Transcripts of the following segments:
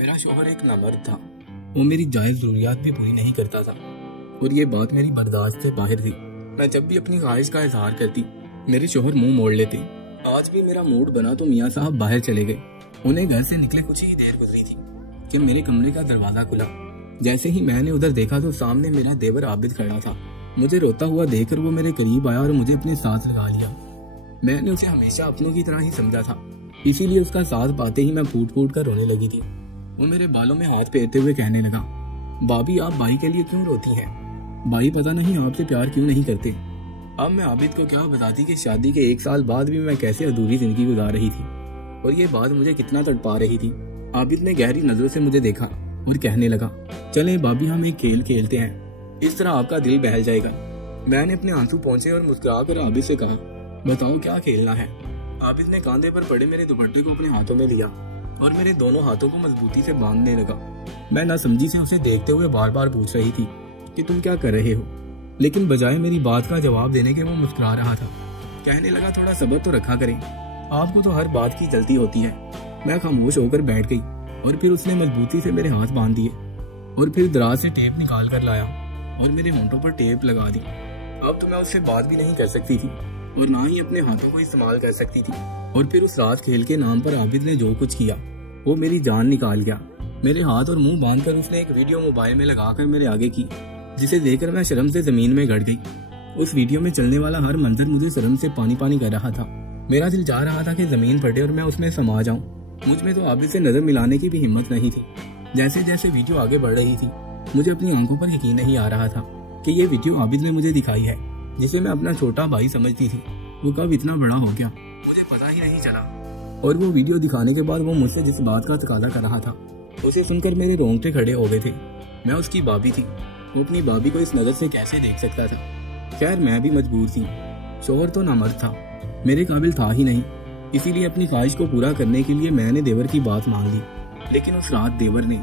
मेरा शौहर एक नामर्द था। वो मेरी जायज़ ज़रूरियात भी पूरी नहीं करता था और ये बात मेरी बर्दाश्त से बाहर थी। मैं जब भी अपनी ख्वाहिश का इजहार करती, मेरे शौहर मुंह मोड़ लेते। आज भी मेरा मूड बना तो मियाँ साहब बाहर चले गए। उन्हें घर से निकले कुछ ही देर गुजरी थी कि मेरे कमरे का दरवाजा खुला। जैसे ही मैंने उधर देखा तो सामने मेरा देवर आबिद खड़ा था। मुझे रोता हुआ देखकर वो मेरे करीब आया और मुझे अपने साथ लगा लिया। मैंने उसे हमेशा अपनों की तरह ही समझा था, इसीलिए उसका साथ पाते ही मैं फूट फूट कर रोने लगी थी। वो मेरे बालों में हाथ फेरते हुए कहने लगा, भाभी आप भाई के लिए क्यों रोती हैं? भाई पता नहीं आपसे प्यार क्यों नहीं करते। अब मैं आबिद को क्या बताती कि शादी के 1 साल बाद भी मैं कैसे अधूरी जिंदगी गुजार रही थी और ये बात मुझे कितना तड़पा रही थी। आबिद ने गहरी नजरों से मुझे देखा और कहने लगा, चलें भाभी हम एक खेल खेलते हैं, इस तरह आपका दिल बहल जाएगा। मैंने अपने आंसू पहुंचे और मुस्कुरा कर आबिद से कहा, बताओ क्या खेलना है। आबिद ने कांधे पर पड़े मेरे दुपट्टे को अपने हाथों में लिया और मेरे दोनों हाथों को मजबूती से बांधने लगा। मैं नासमझी से उसे देखते हुए बार बार पूछ रही थी कि तुम क्या कर रहे हो, लेकिन बजाय मेरी बात का जवाब देने के वो मुस्कुरा रहा था। कहने लगा, थोड़ा सब्र तो रखा करें, आपको तो हर बात की जल्दी होती है। मैं खामोश होकर बैठ गई और फिर उसने मजबूती से मेरे हाथ बांध दिए और फिर दराज से टेप निकाल कर लाया और मेरे होंठों पर टेप लगा दी। अब तो मैं उससे बात भी नहीं कर सकती थी और ना ही अपने हाथों को इस्तेमाल कर सकती थी। और फिर उस रात खेल के नाम पर आबिद ने जो कुछ किया वो मेरी जान निकाल गया। मेरे हाथ और मुंह बांधकर उसने एक वीडियो मोबाइल में लगाकर मेरे आगे की, जिसे देखकर मैं शर्म से जमीन में गड़ गई। उस वीडियो में चलने वाला हर मंजर मुझे शर्म से पानी पानी कर रहा था। मेरा दिल चाह रहा था कि जमीन फटे और मैं उसमें समा जाऊं। मुझ में तो आबिद से नजर मिलाने की भी हिम्मत नहीं थी। जैसे जैसे वीडियो आगे बढ़ रही थी मुझे अपनी आंखों पर यकीन नहीं आ रहा था कि ये वीडियो आबिद ने मुझे दिखाई है, जिसे मैं अपना छोटा भाई समझती थी। वो कब इतना बड़ा हो गया मुझे पता ही नहीं चला। और वो वीडियो दिखाने के बाद वो मुझसे जिस बात का तकाजा कर रहा था उसे सुनकर मेरे रोंगटे खड़े हो गए थे। मैं उसकी भाभी थी, वो अपनी भाभी को इस नजर से कैसे देख सकता था। खैर मैं भी मजबूर थी। शौहर तो नामर्द था, मेरे काबिल था ही नहीं, इसीलिए अपनी ख्वाहिश को पूरा करने के लिए मैंने देवर की बात मान ली। लेकिन उस रात देवर ने,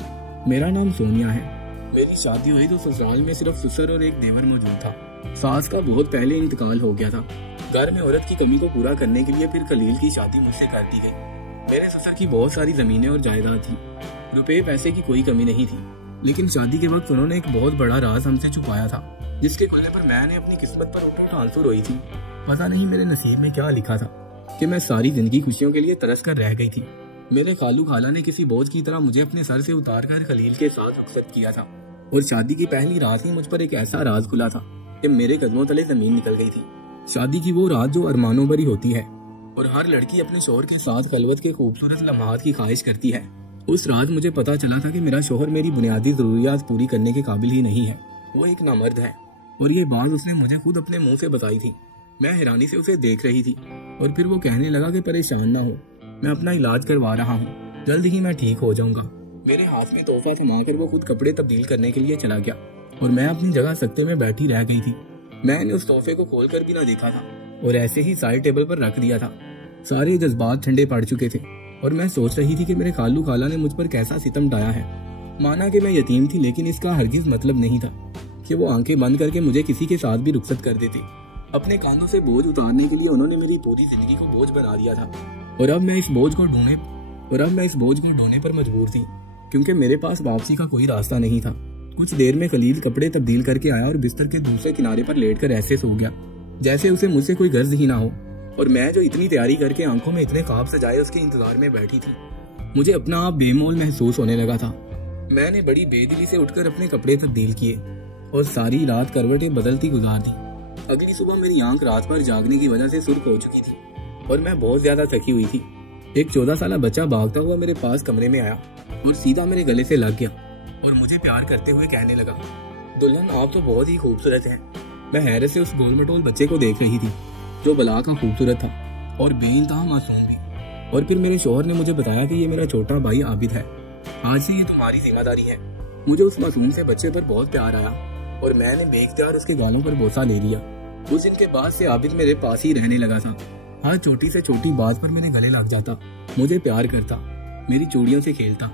मेरा नाम सोनिया है, मेरी शादी हुई तो ससुराल में सिर्फ ससुर और एक देवर मौजूद था। सास का बहुत पहले इंतकाल हो गया था। घर में औरत की कमी को पूरा करने के लिए फिर खलील की शादी मुझसे कर दी गई। मेरे ससुर की बहुत सारी जमीनें और जायदाद थी, रुपए पैसे की कोई कमी नहीं थी। लेकिन शादी के वक्त उन्होंने एक बहुत बड़ा राज हमसे छुपाया था, जिसके खुलने पर मैंने अपनी किस्मत पर उठे आंसू रोई थी। पता नहीं मेरे नसीब में क्या लिखा था कि मैं सारी जिंदगी खुशियों के लिए तरस कर रह गई थी। मेरे खालू खाला ने किसी बोझ की तरह मुझे अपने सर से उतार कर खलील के साथ रुखसत किया था और शादी की पहली रात ही मुझ पर एक ऐसा राज खुला था कि मेरे कदमों तले जमीन निकल गई थी। शादी की वो रात जो अरमानों भरी होती है और हर लड़की अपने शौहर के साथ खलवत के खूबसूरत लम्हात की ख्वाहिश करती है। उस रात मुझे पता चला था कि मेरा शौहर मेरी बुनियादी जरूरियात पूरी करने के काबिल ही नहीं है, वो एक नामर्द है। और ये बात उसने मुझे खुद अपने मुंह से बताई थी। मैं हैरानी से उसे देख रही थी और फिर वो कहने लगा कि परेशान ना हो, मैं अपना इलाज करवा रहा हूँ, जल्द ही मैं ठीक हो जाऊंगा। मेरे हाथ में तोहफा थमाकर वो खुद कपड़े तब्दील करने के लिए चला गया और मैं अपनी जगह सख्ते में बैठी रह गई थी। मैंने उस तोहफे को खोलकर भी ना देखा था और ऐसे ही साइड टेबल पर रख दिया था। सारे जज्बात ठंडे पड़ चुके थे और मैं सोच रही थी कि मेरे खालू खाला ने मुझ पर कैसा सितम ढाया है। माना कि मैं यतीम थी, लेकिन इसका हरगिज मतलब नहीं था कि वो आंखें बंद करके मुझे किसी के साथ भी रुखसत कर देते। अपने कांधों से बोझ उतारने के लिए उन्होंने मेरी पूरी जिंदगी को बोझ बना दिया था और अब मैं इस बोझ को ढूंढने पर मजबूर थी, क्योंकि मेरे पास वापसी का कोई रास्ता नहीं था। कुछ देर में खलील कपड़े तब्दील करके आया और बिस्तर के दूसरे किनारे पर लेटकर ऐसे सो गया जैसे उसे मुझसे कोई गर्ज ही ना हो। और मैं जो इतनी तैयारी करके आंखों में इतने ख्वाब सजाए उसके इंतजार में बैठी थी, मुझे अपना आप बेमोल महसूस होने लगा था। मैंने बड़ी बेदिली से उठकर अपने कपड़े तब्दील किए और सारी रात करवटें बदलती गुजार दी। अगली सुबह मेरी आंख रात भर जागने की वजह से सुर्ख हो चुकी थी और मैं बहुत ज्यादा थकी हुई थी। एक 14 साला बच्चा भागता हुआ मेरे पास कमरे में आया और सीधा मेरे गले से लग गया और मुझे प्यार करते हुए कहने लगा, दुल्हन आप तो बहुत ही खूबसूरत हैं। मैं हैरत से उस गोलमटोल बच्चे को देख रही थी जो बला का खूबसूरत था और बेइंतहा मासूम भी। और फिर मेरे शौहर ने मुझे बताया कि ये मेरा छोटा भाई आबिद है, आज से ये तुम्हारी जिम्मेदारी है। मुझे उस मासूम से बच्चे पर बहुत प्यार आया और मैंने बेइख्तियार उसके गालों पर बोसा ले लिया। उस दिन के बाद से आबिद मेरे पास ही रहने लगा था। हर छोटी से छोटी बात पर मेरे गले लग जाता, मुझे प्यार करता, मेरी चूड़ियों से खेलता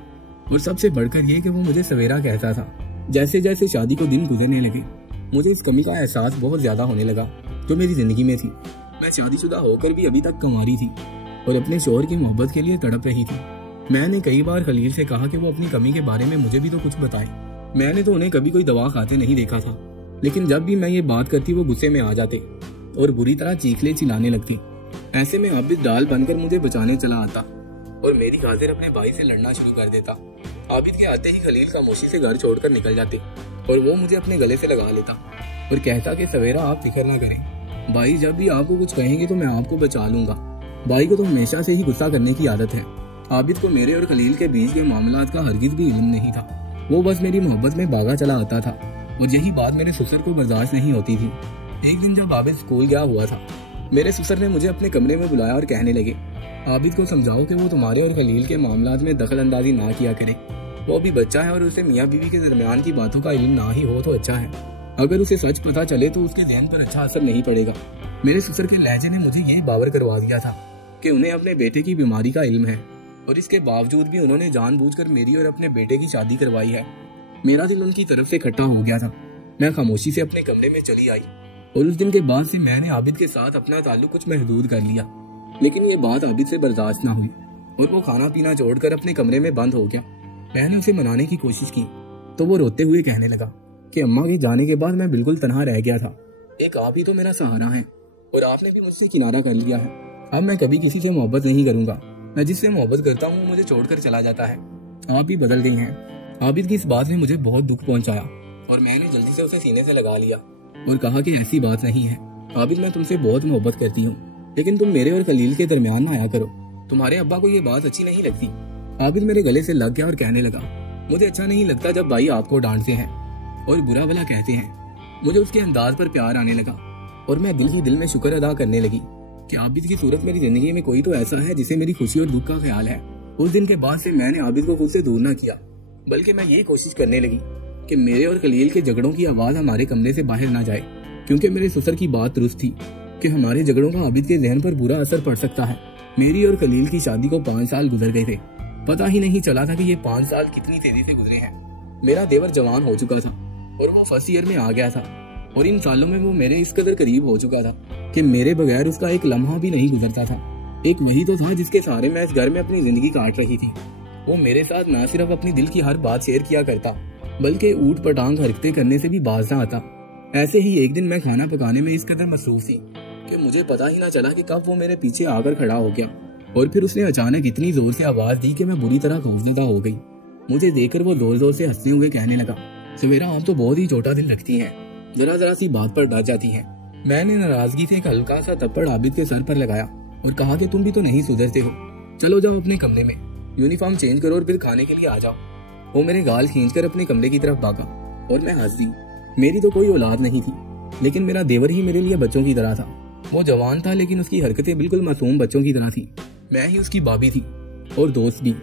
और सबसे बढ़कर ये कि वो मुझे सवेरा कहता था। जैसे जैसे शादी को दिन गुजरने लगे मुझे इस कमी का एहसास बहुत ज्यादा होने लगा जो मेरी जिंदगी में थी। मैं शादीशुदा होकर भी अभी तक कुंवारी थी और अपने शौहर की मोहब्बत के लिए तड़प रही थी। मैंने कई बार खलील से कहा कि वो अपनी कमी के बारे में मुझे भी तो कुछ बताए। मैंने तो उन्हें कभी कोई दवा खाते नहीं देखा था, लेकिन जब भी मैं ये बात करती वो गुस्से में आ जाते और बुरी तरह चीखले चिल्लाने लगती। ऐसे में आबिद डाल बनकर मुझे बचाने चला आता और मेरी खातिर अपने भाई से लड़ना शुरू कर देता। आबिद के आते ही खलील खामोशी से घर छोड़कर निकल जाते और वो मुझे अपने गले से लगा लेता और कहता कि सवेरा आप फिक्र ना करें, भाई जब भी आपको कुछ कहेंगे तो मैं आपको बचा लूंगा। भाई को तो हमेशा से ही गुस्सा करने की आदत है। आबिद को मेरे और खलील के बीच के मामलात का हरगिज भी इल्म नहीं था। वो बस मेरी मोहब्बत में भागा चला आता था और यही बात मेरे ससुर को बर्दाश्त नहीं होती थी। एक दिन जब आबिद स्कूल गया हुआ था, मेरे ससुर ने मुझे अपने कमरे में बुलाया और कहने लगे, आबिद को समझाओ कि वो तुम्हारे और खलील के मामलात में दखल अंदाजी ना किया करे। वो अभी बच्चा है और उसे मियाँ बीवी के दरमियान की बातों का इल्म ना ही हो तो अच्छा है। अगर उसे सच पता चले तो उसके ज़हन पर अच्छा असर नहीं पड़ेगा। मेरे ससुर के लहजे ने मुझे यही बावर करवा दिया था कि उन्हें अपने बेटे की बीमारी का इल्म है और इसके बावजूद भी उन्होंने जानबूझकर मेरी और अपने बेटे की शादी करवाई है। मेरा दिल उनकी तरफ से खट्टा हो गया था। मैं खामोशी से अपने कमरे में चली आई और उस दिन के बाद से मैंने आबिद के साथ अपना ताल्लुक कुछ महदूद कर लिया। लेकिन ये बात आबिद से बर्दाश्त ना हुई और वो खाना पीना छोड़कर अपने कमरे में बंद हो गया। मैंने उसे मनाने की कोशिश की तो वो रोते हुए कहने लगा कि अम्मा के जाने के बाद मैं बिल्कुल तन्हा रह गया था। एक आप ही तो मेरा सहारा है और आपने भी मुझसे किनारा कर लिया है। अब मैं कभी किसी से मोहब्बत नहीं करूंगा। मैं जिससे मोहब्बत करता हूँ मुझे छोड़कर चला जाता है। आप ही बदल गई हैं। आबिद की इस बात ने मुझे बहुत दुख पहुंचाया और मैंने जल्दी से उसे सीने से लगा लिया और कहा कि ऐसी बात नहीं है आबिद, मैं तुमसे बहुत मोहब्बत करती हूँ, लेकिन तुम मेरे और खलील के दरमियान ना आया करो। तुम्हारे अब्बा को ये बात अच्छी नहीं लगती। आबिद मेरे गले से लग गया और कहने लगा, मुझे अच्छा नहीं लगता जब भाई आपको डांटते हैं और बुरा भला कहते हैं। मुझे उसके अंदाज पर प्यार आने लगा और मैं दिल ही दिल में शुक्र अदा करने लगी कि आबिद की सूरत मेरी जिंदगी में कोई तो ऐसा है जिसे मेरी खुशी और दुख का ख्याल है। उस दिन के बाद से मैंने आबिद को खुद से दूर न किया, बल्कि मैं यही कोशिश करने लगी कि मेरे और खलील के झगड़ों की आवाज हमारे कमरे से बाहर न जाए, क्योंकि मेरे ससुर की बात दुरुस्त थी कि हमारे झगड़ों का आबिद के जहन पर बुरा असर पड़ सकता है। मेरी और खलील की शादी को 5 साल गुजर गए थे। पता ही नहीं चला था कि ये 5 साल कितनी तेजी से गुजरे हैं। मेरा देवर जवान हो चुका था और वो फर्स्ट ईयर में आ गया था और इन सालों में वो मेरे इस कदर करीब हो चुका था कि मेरे बगैर उसका एक लम्हा भी नहीं गुजरता था। एक वही तो था जिसके सहारे मैं इस घर में अपनी जिंदगी काट रही थी। वो मेरे साथ न सिर्फ अपनी दिल की हर बात शेयर किया करता, बल्कि ऊट पटांग हरकतें करने से भी बाज ना आता। ऐसे ही एक दिन मैं खाना पकाने में इस कदर मसरूफ थी कि मुझे पता ही ना चला कि कब वो मेरे पीछे आकर खड़ा हो गया और फिर उसने अचानक इतनी जोर से आवाज दी कि मैं बुरी तरह खौफजदा हो गई। मुझे देखकर वो जोर जोर से हंसते हुए कहने लगा, सवेरा आप तो बहुत ही छोटा दिल रखती हैं, जरा जरा सी बात पर डर जाती हैं। मैंने नाराजगी से एक हल्का सा थप्पड़ आबिद के सर पर लगाया और कहा कि तुम भी तो नहीं सुधरते हो, चलो जाओ अपने कमरे में, यूनिफॉर्म चेंज करो और फिर खाने के लिए आ जाओ। वो मेरे गाल खींचकर अपने कमरे की तरफ भागा और मैं हंस दी। मेरी तो कोई औलाद नहीं थी, लेकिन मेरा देवर ही मेरे लिए बच्चों की तरह था। वो जवान था लेकिन उसकी हरकतें बिल्कुल मासूम बच्चों की तरह थी। मैं ही उसकी भाभी थी और दोस्त भी,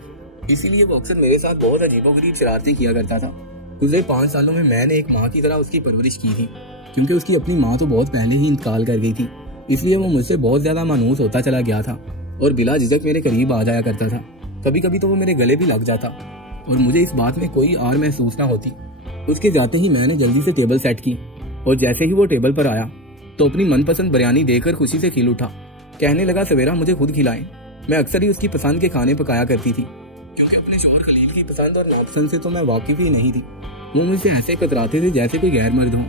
इसीलिए वो अक्सर मेरे साथ बहुत अजीबोगरीब शरारतें किया करता था। गुजरे 5 सालों में मैंने एक माँ की तरह उसकी परवरिश की थी, क्योंकि उसकी अपनी माँ तो बहुत पहले ही इंतकाल कर गई थी। इसलिए वो मुझसे बहुत ज्यादा मानूस होता चला गया था और बिला झिझक मेरे करीब आ जाया करता था। कभी कभी तो वो मेरे गले भी लग जाता और मुझे इस बात में कोई आर महसूस ना होती। उसके जाते ही मैंने जल्दी से टेबल सेट की और जैसे ही वो टेबल पर आया तो अपनी मनपसंद बिरयानी देकर खुशी से खिल उठा। कहने लगा, सवेरा मुझे खुद खिलाएं। मैं अक्सर ही उसकी पसंद के खाने पकाया करती थी, क्योंकि अपने शौहर खलील की पसंद और नापसंद से तो मैं वाकिफ ही नहीं थी। वो मुझसे ऐसे कतराते थे जैसे कोई गैर मर्द हो।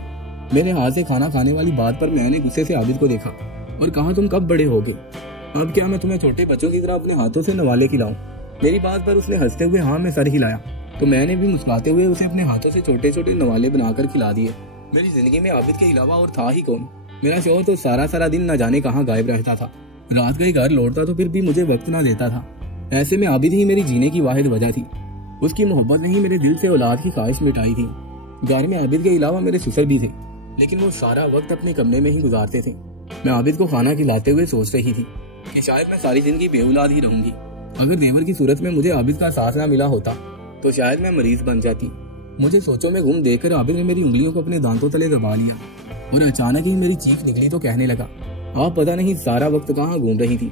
मेरे हाथ से खाना खाने वाली बात पर मैंने गुस्से से आबिद को देखा और कहा, तुम कब बड़े होगे? अब क्या मैं तुम्हें छोटे बच्चों की तरह अपने हाथों से नवाले खिलाऊं? मेरी बात पर उसने हंसते हुए हाँ में सर हिलाया तो मैंने भी मुस्कुराते हुए उसे अपने हाथों से छोटे छोटे नवाले बनाकर खिला दिए। मेरी जिंदगी में आबिद के अलावा और था ही कौन? मेरा शौहर तो सारा दिन न जाने कहाँ गायब रहता था। रात गए घर लौटता तो फिर भी मुझे वक्त ना देता था। ऐसे में आबिद ही मेरी जीने की वाहिद वजह थी। उसकी मोहब्बत ने ही मेरे दिल से औलाद की ख्वाहिश मिटाई थी। घर में आबिद के अलावा मेरे ससुर भी थे, लेकिन वो सारा वक्त अपने कमरे में ही गुजारते थे। मैं आबिद को खाना खिलाते हुए सोच रही थी कि शायद मैं सारी जिंदगी बेऔलाद ही रहूंगी। अगर देवर की सूरत में मुझे आबिद का साथ ना मिला होता तो शायद मैं मरीज बन जाती। मुझे सोचों में गुम देखकर आबिद ने मेरी उंगलियों को अपने दांतों तले दबा लिया और अचानक ही मेरी चीख निकली तो कहने लगा, आप पता नहीं सारा वक्त कहाँ घूम रही थी।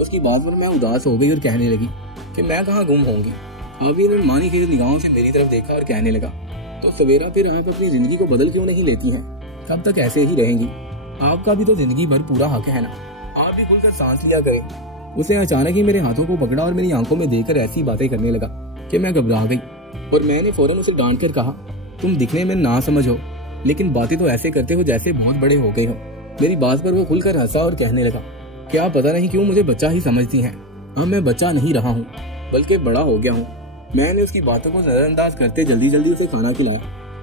उसकी बात पर मैं उदास हो गई और कहने लगी कि मैं कहाँ गुम होंगी। आबिद ने मानी की निगाहों से मेरी तरफ देखा और कहने लगा, तो सवेरा फिर आप अपनी जिंदगी को बदल क्यों नहीं लेती हैं? कब तक ऐसे ही रहेंगी? आपका भी तो जिंदगी भर पूरा हक है ना। आप भी खुलकर सांस लिया करें। उसने अचानक ही मेरे हाथों को पकड़ा और मेरी आंखों में देखकर ऐसी बातें करने लगा कि मैं घबरा गई और मैंने फौरन उसे डांट कर कहा, तुम दिखने में ना समझ हो, लेकिन बातें तो ऐसे करते हो जैसे बहुत बड़े हो गए हो। मेरी बात पर वो खुलकर हंसा और कहने लगा, क्या पता नहीं क्यों मुझे बच्चा ही समझती हैं। अब मैं बच्चा नहीं रहा हूँ, बल्कि बड़ा हो गया हूँ। मैंने उसकी बातों को नजरअंदाज करते जल्दी जल्दी उसे खाना खिलाया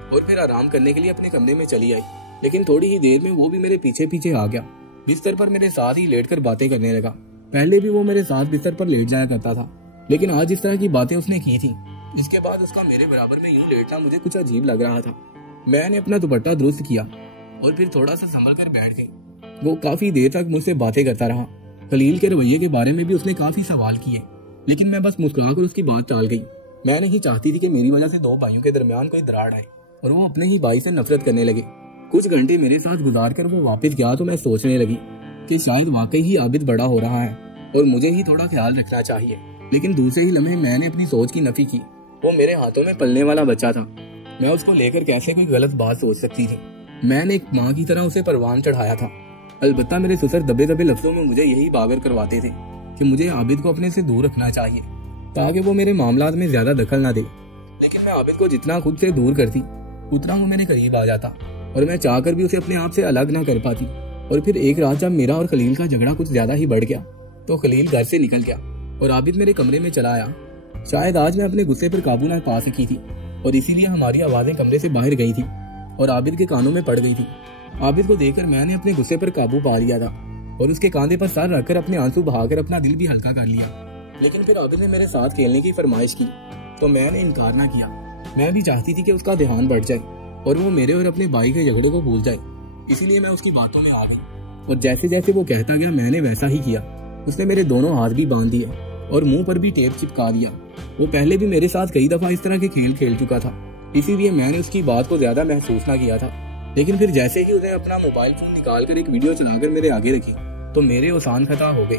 और फिर आराम करने के लिए अपने कमरे में चली आई। लेकिन थोड़ी ही देर में वो भी मेरे पीछे पीछे आ गया। बिस्तर पर मेरे साथ ही लेटकर बातें करने लगा। पहले भी वो मेरे साथ बिस्तर पर लेट जाया करता था, लेकिन आज इस तरह की बातें उसने की थी। इसके बाद उसका मेरे बराबर में यूं लेटना मुझे कुछ अजीब लग रहा था। मैंने अपना दुपट्टा दुरुस्त किया और फिर थोड़ा सा संभल कर बैठ गई। वो काफी देर तक मुझसे बातें करता रहा। खलील के रवैये के बारे में भी उसने काफी सवाल किए, लेकिन मैं बस मुस्कुराकर उसकी बात टाल गई। मैं नहीं चाहती थी कि मेरी वजह से दो भाइयों के दरमियान कोई दरार आए और वो अपने ही भाई से नफरत करने लगे। कुछ घंटे मेरे साथ गुजार कर वो वापस गया तो मैं सोचने लगी कि शायद वाकई ही आबिद बड़ा हो रहा है और मुझे ही थोड़ा ख्याल रखना चाहिए। लेकिन दूसरे ही लम्हे मैंने अपनी सोच की नफी की। वो मेरे हाथों में पलने वाला बच्चा था। मैं उसको लेकर कैसे कोई गलत बात सोच सकती थी। मैंने एक माँ की तरह उसे परवान चढ़ाया था। अलबत्ता मेरे ससुर दबे दबे लफ्जों में मुझे यही बागर करवाते थे कि मुझे आबिद को अपने से दूर रखना चाहिए ताकि वो मेरे मामलात में ज्यादा दखल ना दे। लेकिन मैं आबिद को जितना खुद से दूर करती उतना वो मेरे करीब आ जाता और मैं चाहकर भी उसे अपने आप से अलग ना कर पाती। और फिर एक रात जब मेरा और खलील का झगड़ा कुछ ज्यादा ही बढ़ गया तो खलील घर से निकल गया और आबिद मेरे कमरे में चला आया। शायद आज मैं अपने गुस्से पर काबू ना पा सकी थी और इसीलिए हमारी आवाजें कमरे से बाहर गई थी और आबिद के कानों में पड़ गई थी। आबिद को देखकर मैंने अपने गुस्से पर काबू पा लिया था और उसके कांधे पर सर रखकर अपने आंसू बहाकर अपना दिल भी हल्का कर लिया। लेकिन फिर आबिद ने मेरे साथ खेलने की फरमाइश की तो मैंने इनकार ना किया। मैं भी चाहती थी कि उसका ध्यान बढ़ जाए और वो मेरे और अपने भाई के झगड़े को भूल जाए, इसीलिए मैं उसकी बातों में आ गई और जैसे जैसे वो कहता गया मैंने वैसा ही किया। उसने मेरे दोनों हाथ भी बांध दिए और मुंह पर भी टेप चिपका दिया। वो पहले भी मेरे साथ कई दफा इस तरह के खेल खेल चुका था, इसीलिए मैंने उसकी बात को ज्यादा महसूस ना किया था। लेकिन फिर जैसे ही उसने अपना मोबाइल फोन निकालकर एक वीडियो चलाकर मेरे आगे रखी तो मेरे ओसान खता हो गए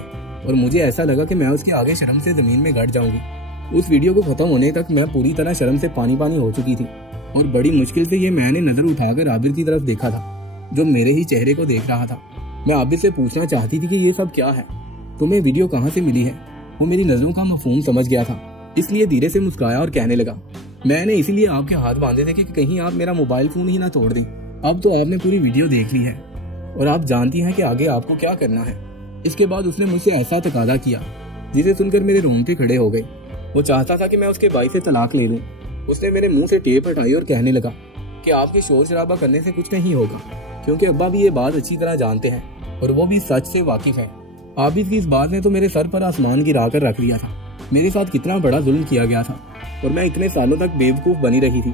और मुझे ऐसा लगा कि मैं उसके आगे शर्म से जमीन में गड़ जाऊंगी। उस वीडियो को खत्म होने तक मैं पूरी तरह शर्म से पानी पानी हो चुकी थी और बड़ी मुश्किल से ये मैंने नजर उठाकर आबिद की तरफ देखा था जो मेरे ही चेहरे को देख रहा था। मैं आबिद से पूछना चाहती थी कि ये सब क्या है, तुम्हें वीडियो कहाँ से मिली है। वो मेरी नजरों का मफहूम समझ गया था, इसलिए धीरे से मुस्कुराया और कहने लगा, मैंने इसीलिए आपके हाथ बांधे थे कि कहीं आप मेरा मोबाइल फोन ही ना तोड़ दें। अब तो आपने पूरी वीडियो देख ली है और आप जानती हैं कि आगे आपको क्या करना है। इसके बाद उसने मुझसे ऐसा तकादा किया जिसे सुनकर मेरे रोंगटे खड़े हो गए। वो चाहता था कि मैं उसके भाई से तलाक ले लूं। उसने मेरे मुंह से टेप हटाई और कहने लगा कि आपके शोर शराबा करने से कुछ नहीं होगा, क्योंकि अब्बा भी ये बात अच्छी तरह जानते हैं और वो भी सच से वाकिफ है। आबिद की इस बात ने तो मेरे सर पर आसमान गिरा कर रख दिया था। मेरे साथ कितना बड़ा जुल्म किया गया था और मैं इतने सालों तक बेवकूफ बनी रही थी।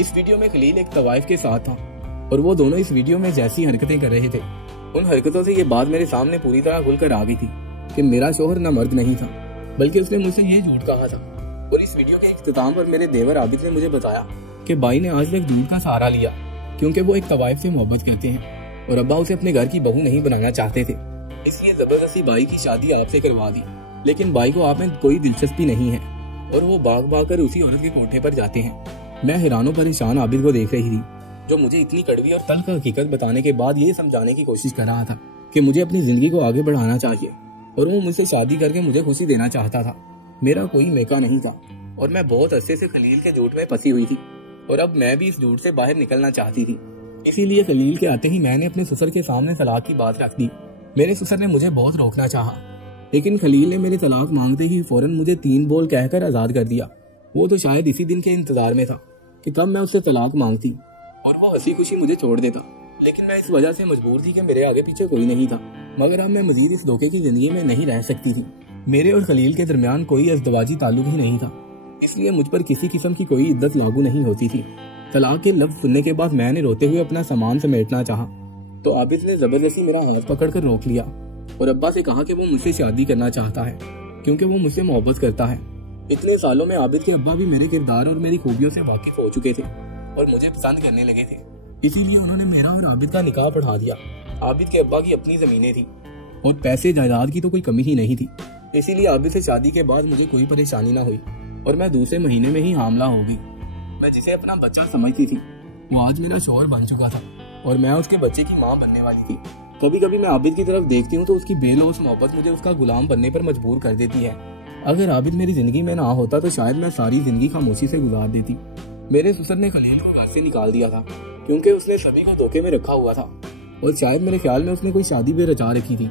इस वीडियो में खलील एक तवाइफ के साथ था और वो दोनों इस वीडियो में जैसी हरकतें कर रहे थे उन हरकतों से ये बात मेरे सामने पूरी तरह खुलकर आ गई थी कि मेरा शोहर न मर्द नहीं था बल्कि उसने मुझसे ये झूठ कहा था। और इस वीडियो के इख्तिताम पर मेरे देवर आबिद ने मुझे बताया कि भाई ने आज तक झूठ का सहारा लिया क्योंकि वो एक तवाइफ से मोहब्बत करते हैं और अब्बा उसे अपने घर की बहू नहीं बनाना चाहते थे, इसलिए जबरदस्ती भाई की शादी आपसे करवा दी। लेकिन भाई को आप में कोई दिलचस्पी नहीं है और वो भाग भाग कर उसी औरत के कोठे पर जाते हैं। मैं हैरानो परेशान आबिद को देख रही थी जो मुझे इतनी कड़वी और तल्ख हकीकत बताने के बाद ये समझाने की कोशिश कर रहा था कि मुझे अपनी जिंदगी को आगे बढ़ाना चाहिए और वो मुझसे शादी करके मुझे खुशी देना चाहता था। मेरा कोई मेका नहीं था और मैं बहुत अरसे से खलील के झूठ में फंसी हुई थी और अब मैं भी इस झूठ से बाहर निकलना चाहती थी। इसीलिए खलील के आते ही मैंने अपने ससुर के सामने तलाक की बात रख दी। मेरे ससुर ने मुझे बहुत रोकना चाहा, लेकिन खलील ने मेरे तलाक मांगते ही फौरन मुझे 3 बोल कहकर आजाद कर दिया। वो तो शायद इसी दिन के इंतजार में था कि कब मैं उससे तलाक मांगती और वो हंसी खुशी मुझे छोड़ देता। लेकिन मैं इस वजह से मजबूर थी कि मेरे आगे पीछे कोई नहीं था, मगर अब मैं मजीद इस धोखे की जिंदगी में नहीं रह सकती थी। मेरे और खलील के दरमियान कोई अज़दवाजी ताल्लुक ही नहीं था, इसलिए मुझ पर किसी किस्म की कोई इद्दत लागू नहीं होती थी। तलाक के लफ्ज सुनने के बाद मैंने रोते हुए अपना सामान समेटना चाहा तो आबिद ने जबरदस्ती मेरा हाथ पकड़कर रोक लिया और अब्बा से कहा कि वो मुझसे शादी करना चाहता है क्योंकि वो मुझसे मोहब्बत करता है। इतने सालों में आबिद के अब्बा भी मेरे किरदार और मेरी खूबियों से वाकिफ हो चुके थे और मुझे पसंद करने लगे थे, इसीलिए उन्होंने मेरा और आबिद का निकाह पढ़ा दिया। आबिद के अब्बा की अपनी जमीनें थी और पैसे जायदाद की तो कोई कमी ही नहीं थी, इसीलिए आबिद से शादी के बाद मुझे कोई परेशानी ना हुई और मैं दूसरे महीने में ही हामला हो गई। मैं जिसे अपना बच्चा समझती थी वो आज मेरा शौहर बन चुका था और मैं उसके बच्चे की माँ बनने वाली थी। कभी कभी मैं आबिद की तरफ देखती हूँ तो उसकी बेलौस मोहब्बत मुझे उसका गुलाम बनने पर मजबूर कर देती है। अगर आबिद मेरी जिंदगी में ना होता तो शायद मैं सारी जिंदगी खामोशी से गुजार देती। मेरे ससुर ने खलील को घर से निकाल दिया था क्योंकि उसने सभी को धोखे में रखा हुआ था और शायद मेरे ख्याल में उसने कोई शादी भी रचा रखी थी।